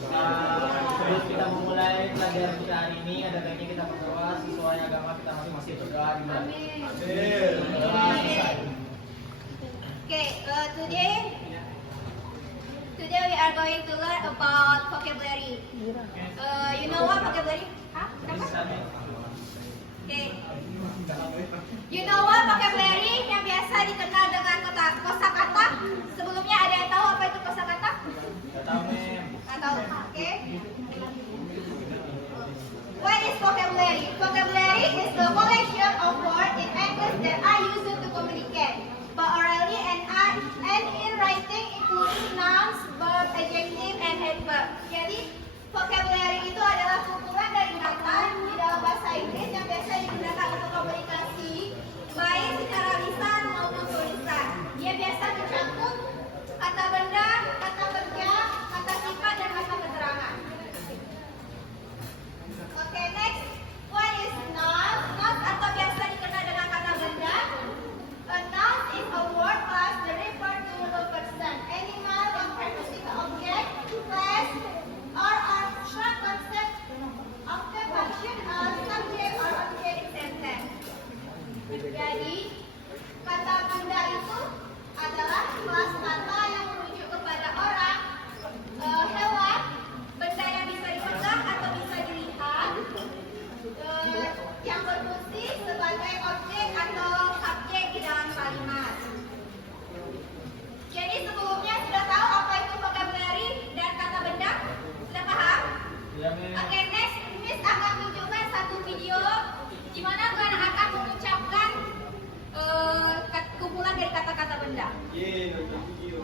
Sebelum kita memulai pelajaran kita hari ini, ada baiknya kita berdoa sesuai agama kita masing-masing. Berdoa di bulan. Okay, today we are going to learn about vocabulary. You know what vocabulary? Okay. You know what vocabulary yang biasa dikenal dengan kosakata? Sebelumnya ada yang tahu apa itu kosakata? Nggak tahu, Mem. Nggak tahu. Okay. What is vocabulary? Vocabulary is the collection of words in English that are used to communicate, but orally and in writing, including nouns, verbs, adjective, and adverb. Jadi, vocabulary itu adalah kumpulan dari kata di dalam bahasa Inggris yang biasa digunakan untuk komunikasi, baik secara lisan maupun tulisan. Dia biasa mencakup kata benda, kata kerja, kata sifat, dan kata keterangan. Okay, next. What is noun? Noun atau biasa dikenal dengan kata benda. A noun is a word class that refer to a person, animal, non-specific object, place, or abstract concept of the function as subject or object in sentence. Jadi, kata benda itu adalah kelas kata yang merujuk kepada orang, hewan, benda yang bisa dipegang atau bisa dilihat, yang berfungsi sebagai objek atau subjek di dalam kalimat. Jadi sebelumnya sudah tahu apa itu vocabulary dan kata benda? Sudah paham? Ya, Mem. Oke, next Miss akan tunjukkan satu video di mana kalian akan mengucapkan kumpulan dari kata-kata benda. Nonton video.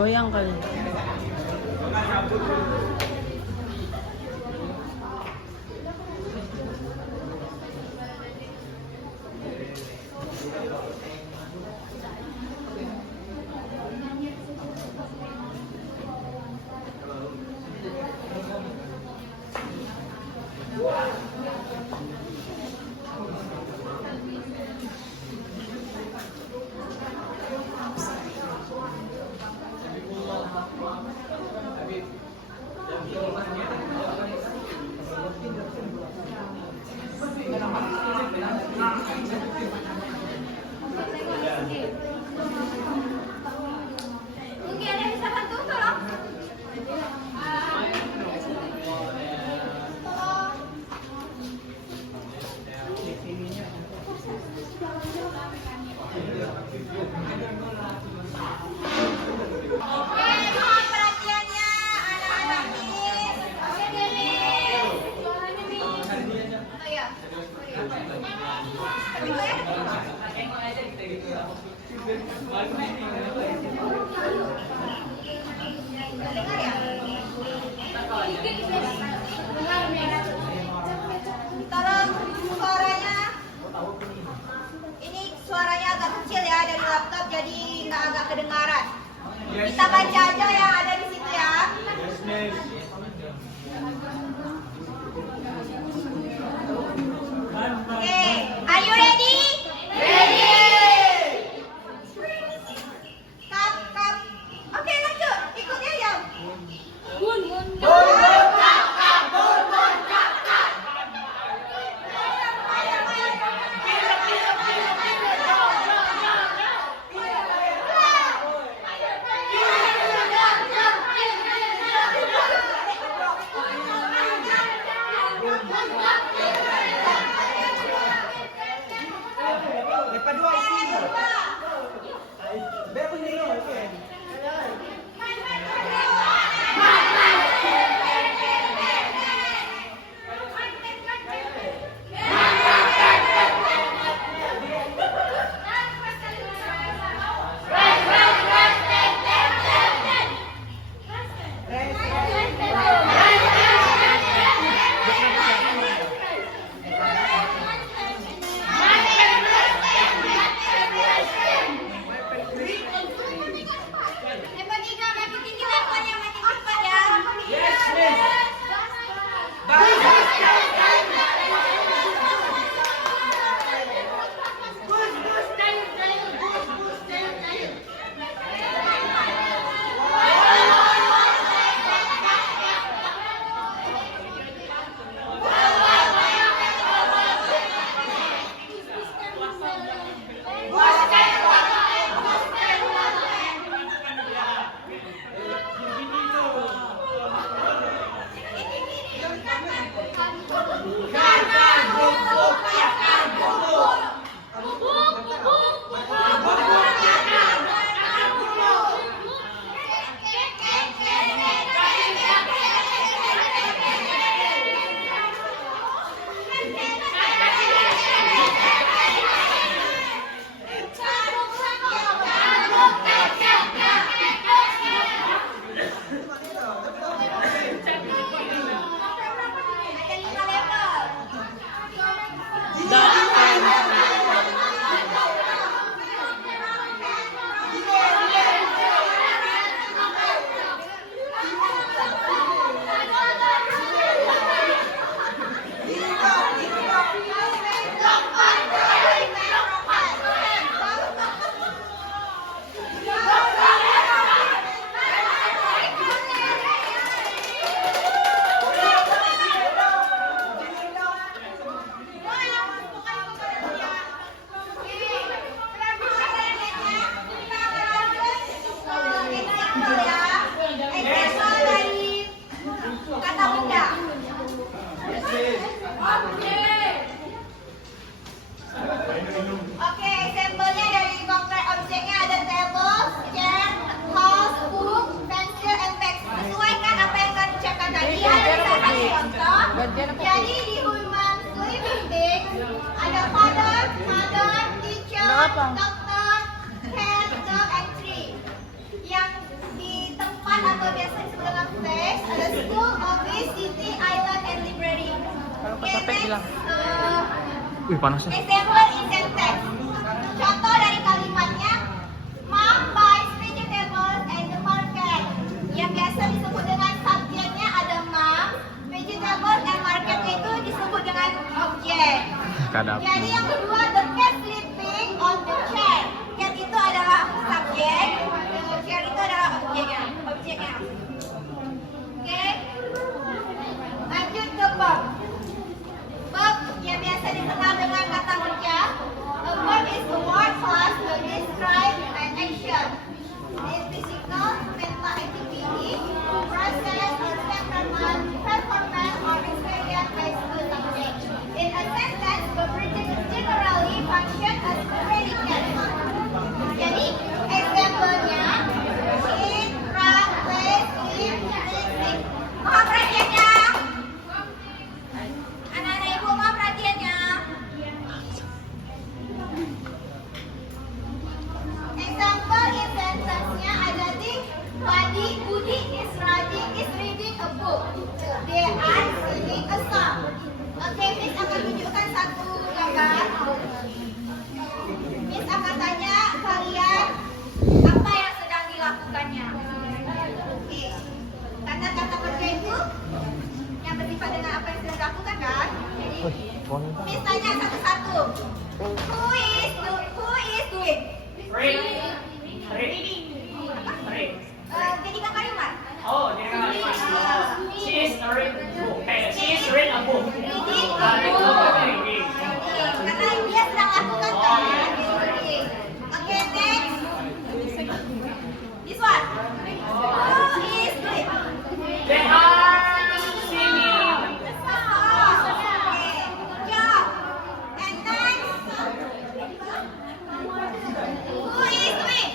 Goyang kali. Mungkin ada yang bisa bantu, tolong. Oke, mohon perhatiannya anak-anak Miss. Oke, Miss. Oh iya. Tapi gue ya. Nggak dengar ya? Tolong suaranya. Ini suaranya agak kecil ya dari laptop, jadi nggak agak kedengaran. Kita baca aja yang ada di situ ya. Yes, Mem. Oke, are you ready? Ready. Kap. Oke, lanjut. Ikutnya ya. Bun. Oke, sampelnya dari konkret objeknya ada table, chair, house, book, pencil, and bags. Sesuaikan apa yang kalian ucapkan tadi. Ada kasih contoh. Jadi di human living thing ada father, mother, teacher, doctor, cat, dog, and tree. Yang di tempat atau biasa disebut dengan place ada school, office, city, island, and library. Oke, next. Wih, panasnya. Example in sentence. Contoh dari kalimatnya, Mom buys vegetables at the market. Yang biasa disebut dengan subjeknya ada mom, vegetables and market itu disebut dengan objek. Kadap. Jadi yang kedua, the cat sleeping on the chair. Cat itu adalah subjek, chair itu adalah objeknya. Oke. Lanjut ke verb. Verb yang biasa dikenal dengan kata kerja. A verb is a word plus to describe an action. It's physical, mental activity, process, or performance or experience by a subject. In a sentence, verb generally function as a predicate. Jadi, example-nya, eat, run, play, sleep, drink. Mohon perhatiannya. Anak-anak ibu mohon perhatiannya. Example in sentence-nya ada di Budi is reading a book. They are singing a song. Oke, Miss akan tunjukkan satu gambar. Miss akan tanya kalian apa yang sedang dilakukannya. Oke, kata-kata kerja itu yang bersifat dengan apa yang sedang dilakukan kan? Jadi, Miss tanya satu-satu. Who is doing? Reading. Jadikan kalimat. Oh, jadi kan kalimat. She is reading a book. She is reading a book. Reading a Reading a book. book. Reading. Karena dia sedang lakukan kan? Reading. Oke, next. This one. Who is doing? They are singing. The song. Okay, good job. And next. Who is doing?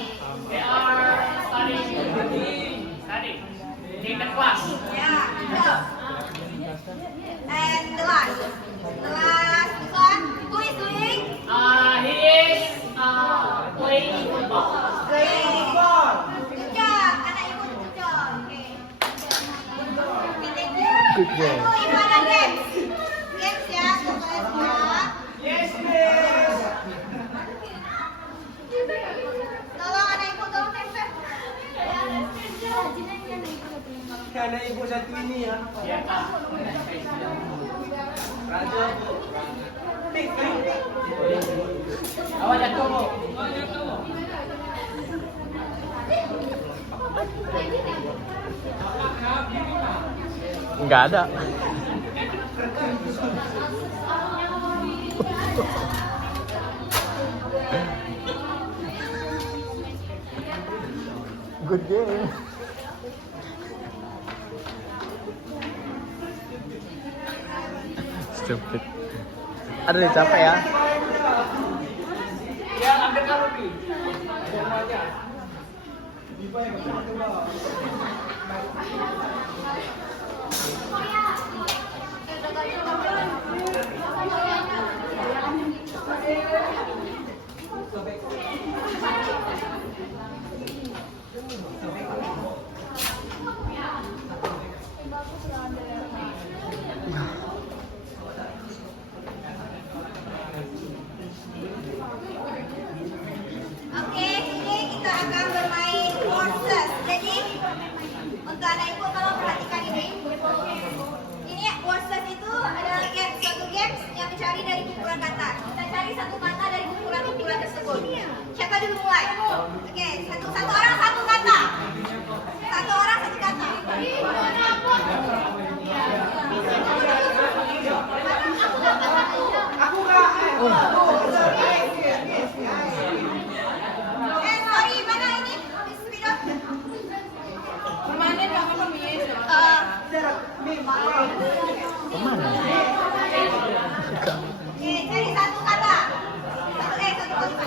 They are studying. In the class. Yeah, good job. And the last one. Who is doing? He is playing football. Good job. Anak ibu good job. Okay. Okay, thank you. Good job. Ibu, ibu ada games. Games ya, untuk kalian semua. Yes, miss. Tolong anak ibu tolong tempel. Karena ibu satu ini ya. Ya, Kak. Raja. Awas jatuh, Bu. Nggak ada. Good game. Stupid. Aduh, capek ya. Ya, ambil kamu, Pi. Sorry, mana ini? Speed up. Permanen nggak apa-apa, Miss. Kemana? Oke, cari satu kata. Satu kata.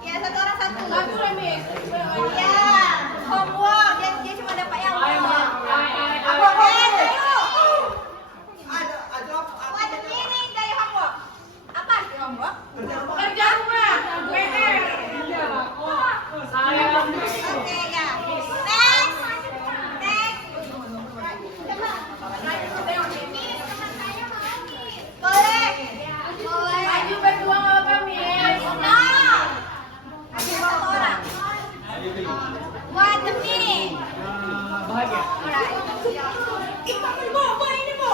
Ya, satu orang satu. Satu lah, Miss. Ya, homework. Dia cuma dapat yang homework. Apa, Miss? What the meaning dari homework? Apa arti homework? Kerja rumah. PR. Oke, ya. Boleh. Boleh. Maju berdua nggak apa-apa, Miss. Nah. Kasih satu orang. What the meaning? Bahagia. Alright. Ini, Bu.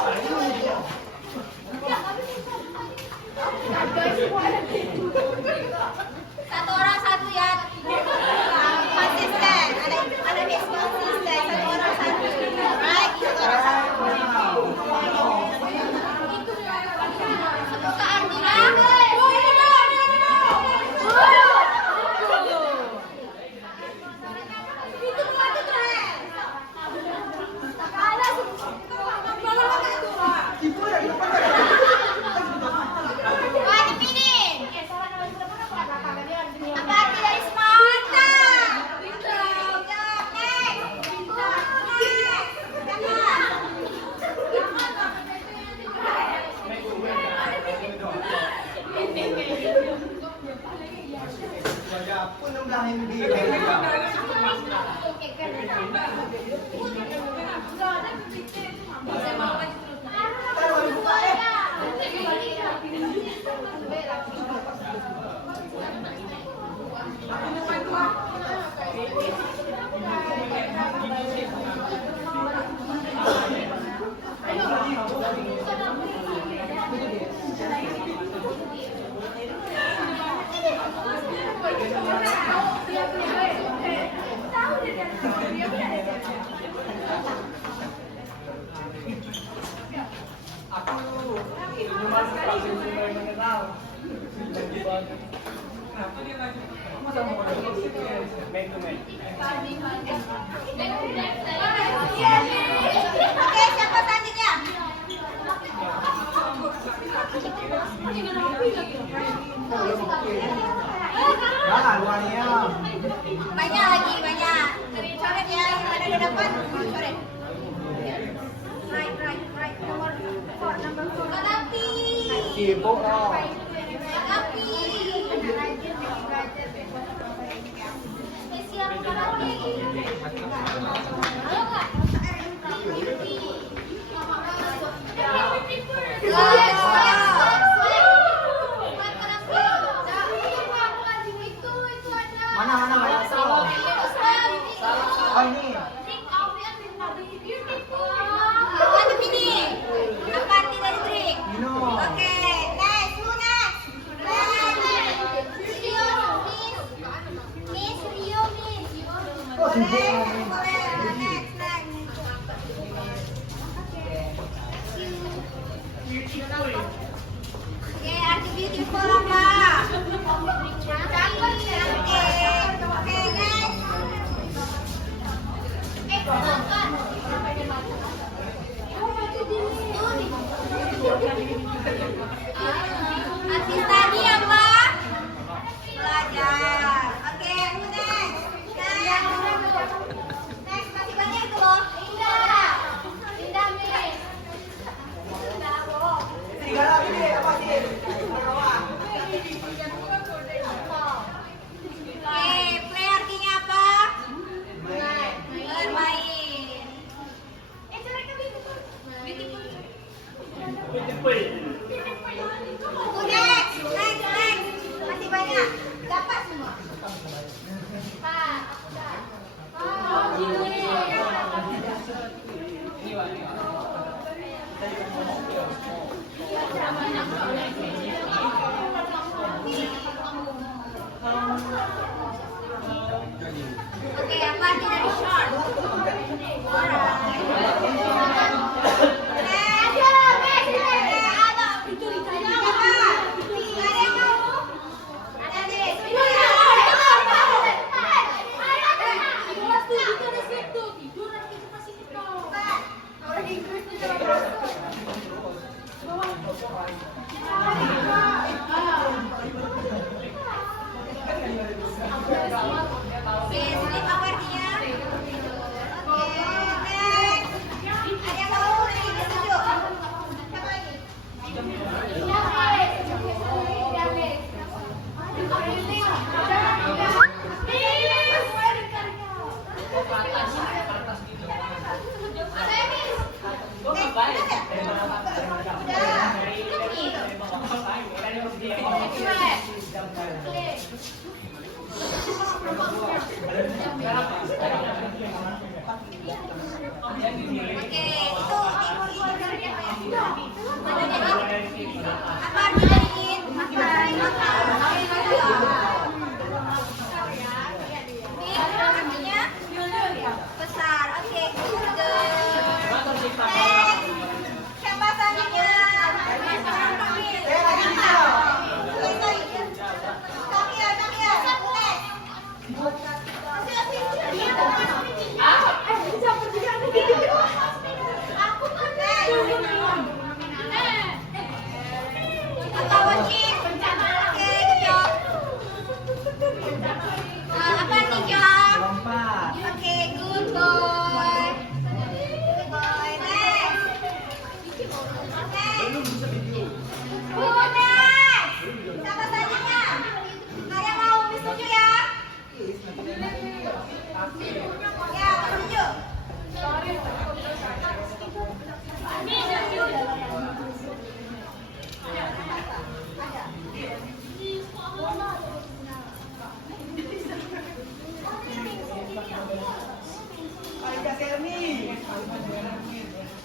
Satu orang satu ya. Konsisten. Ada miss konsisten. Satu orang satu. Right? Satu orang satu. Sebuka artinya. Itu bukan keren. What the meaning? Apa arti dari semata? Oke, siapa selanjutnya? Banyak lagi, banyak. Coret ya, yang mana udah dapat? Coret. Right. Nomor 4, number 4. Kanapi. Kanapi. Siap, Kanapi. Halo, Kak. Mana salah. Oh ini. Apa ini? Apa arti dari trik? Minum. Oke, next, Luna. Miss Rio, Miss. Boleh. Next. Oke, arti beautiful apa? Cantik. Oke, next. Arti tadi apa? Belajar. Oke, next. Next, masih banyak itu loh. Indah, Miss. Oke, play artinya apa? Bermain. Next. Masih banyak. Dapat semua. Pak. Oke, apa arti dari short?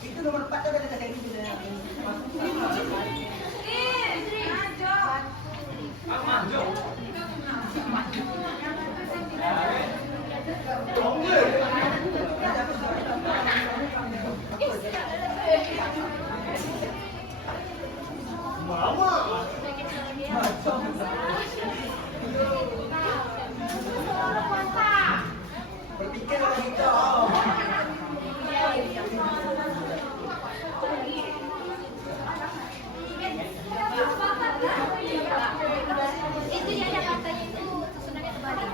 Itu nomor 4 ada kata ini sudah. Berpikir begitu. Itu yang ada katanya itu sebenarnya terbalik.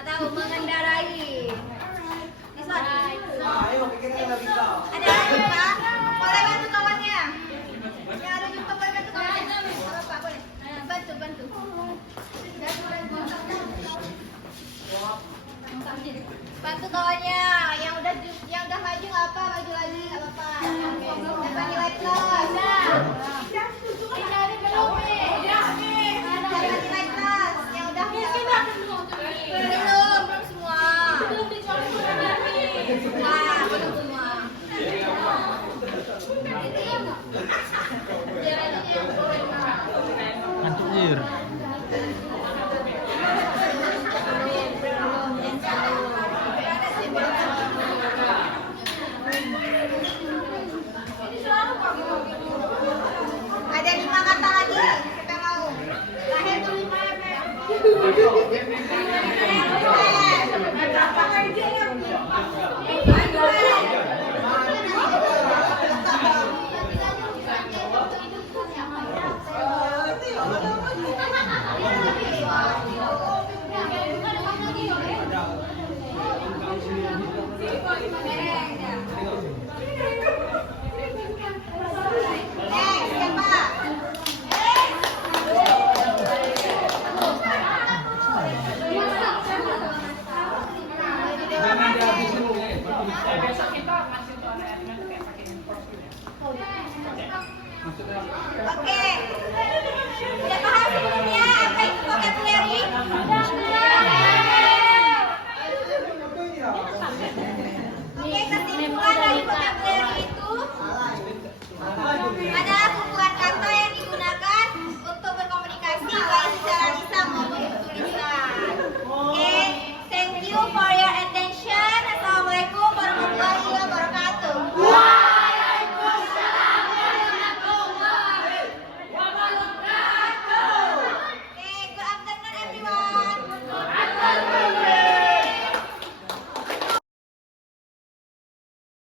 Nggak tahu mengendarai. This one. Ayo, pikir ka lagi ka. Ada lagi Pak? Boleh bantu kawannya? Yang ada juga boleh bantu kawannya? Apa Pak? Boleh. Bantu, bantu. Bantu kawannya. Yang udah maju nggak apa, maju lagi nggak apa-apa. Dapat nilai plus.